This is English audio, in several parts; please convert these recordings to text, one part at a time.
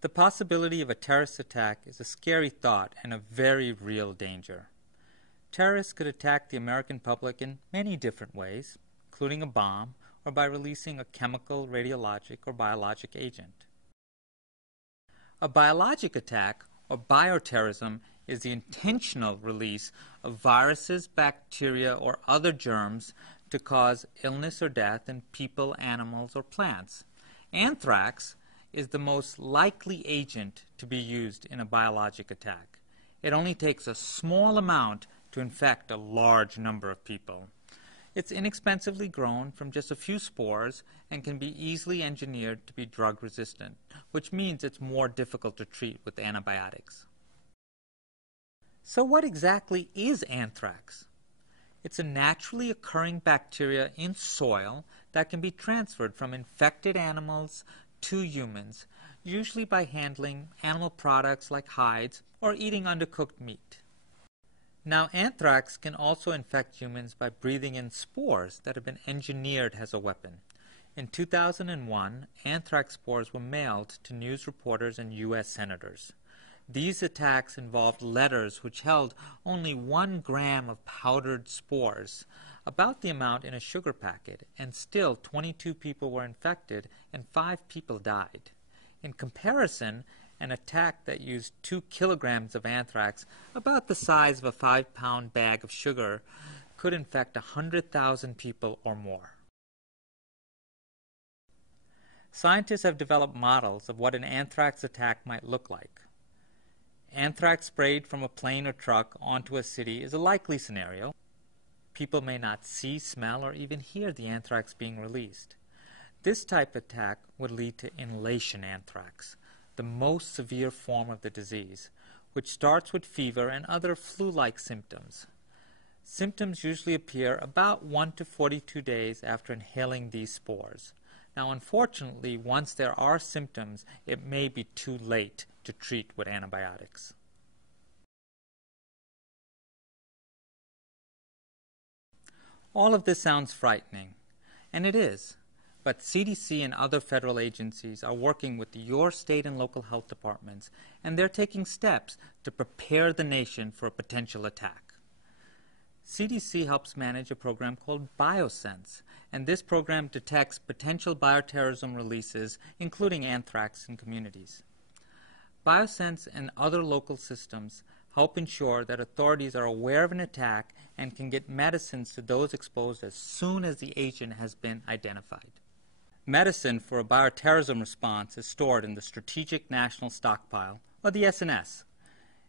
The possibility of a terrorist attack is a scary thought and a very real danger. Terrorists could attack the American public in many different ways, including a bomb or by releasing a chemical, radiologic, or biologic agent. A biologic attack, or bioterrorism, is the intentional release of viruses, bacteria, or other germs to cause illness or death in people, animals, or plants. Anthrax is the most likely agent to be used in a biologic attack. It only takes a small amount to infect a large number of people. It's inexpensively grown from just a few spores and can be easily engineered to be drug resistant, which means it's more difficult to treat with antibiotics. So what exactly is anthrax? It's a naturally occurring bacteria in soil that can be transferred from infected animals to humans, usually by handling animal products like hides or eating undercooked meat. Now, anthrax can also infect humans by breathing in spores that have been engineered as a weapon. In 2001, anthrax spores were mailed to news reporters and U.S. senators. These attacks involved letters which held only 1 gram of powdered spores, about the amount in a sugar packet, and still 22 people were infected and 5 people died. In comparison, an attack that used 2 kilograms of anthrax, about the size of a 5-pound bag of sugar, could infect 100,000 people or more. Scientists have developed models of what an anthrax attack might look like. Anthrax sprayed from a plane or truck onto a city is a likely scenario. People may not see, smell, or even hear the anthrax being released. This type of attack would lead to inhalation anthrax, the most severe form of the disease, which starts with fever and other flu-like symptoms. Symptoms usually appear about 1 to 42 days after inhaling these spores. Now, unfortunately, once there are symptoms, it may be too late to treat with antibiotics. All of this sounds frightening, and it is. But CDC and other federal agencies are working with your state and local health departments, and they're taking steps to prepare the nation for a potential attack. CDC helps manage a program called BioSense, and this program detects potential bioterrorism releases, including anthrax, in communities. BioSense and other local systems help ensure that authorities are aware of an attack and can get medicines to those exposed as soon as the agent has been identified. Medicine for a bioterrorism response is stored in the Strategic National Stockpile, or the SNS.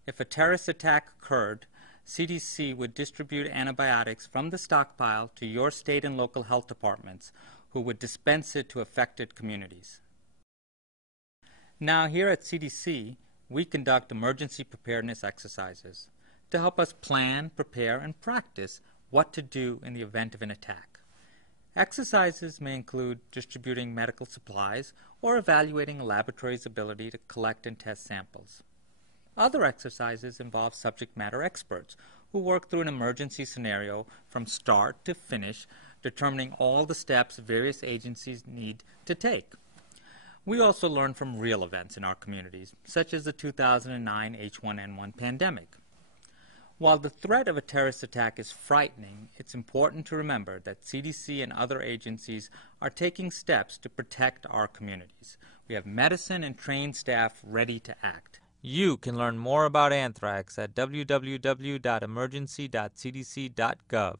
If a terrorist attack occurred, CDC would distribute antibiotics from the stockpile to your state and local health departments, who would dispense it to affected communities. Now, here at CDC, we conduct emergency preparedness exercises to help us plan, prepare, and practice what to do in the event of an attack. Exercises may include distributing medical supplies or evaluating a laboratory's ability to collect and test samples. Other exercises involve subject matter experts who work through an emergency scenario from start to finish, determining all the steps various agencies need to take. We also learn from real events in our communities, such as the 2009 H1N1 pandemic. While the threat of a terrorist attack is frightening, it's important to remember that CDC and other agencies are taking steps to protect our communities. We have medicine and trained staff ready to act. You can learn more about anthrax at www.emergency.cdc.gov.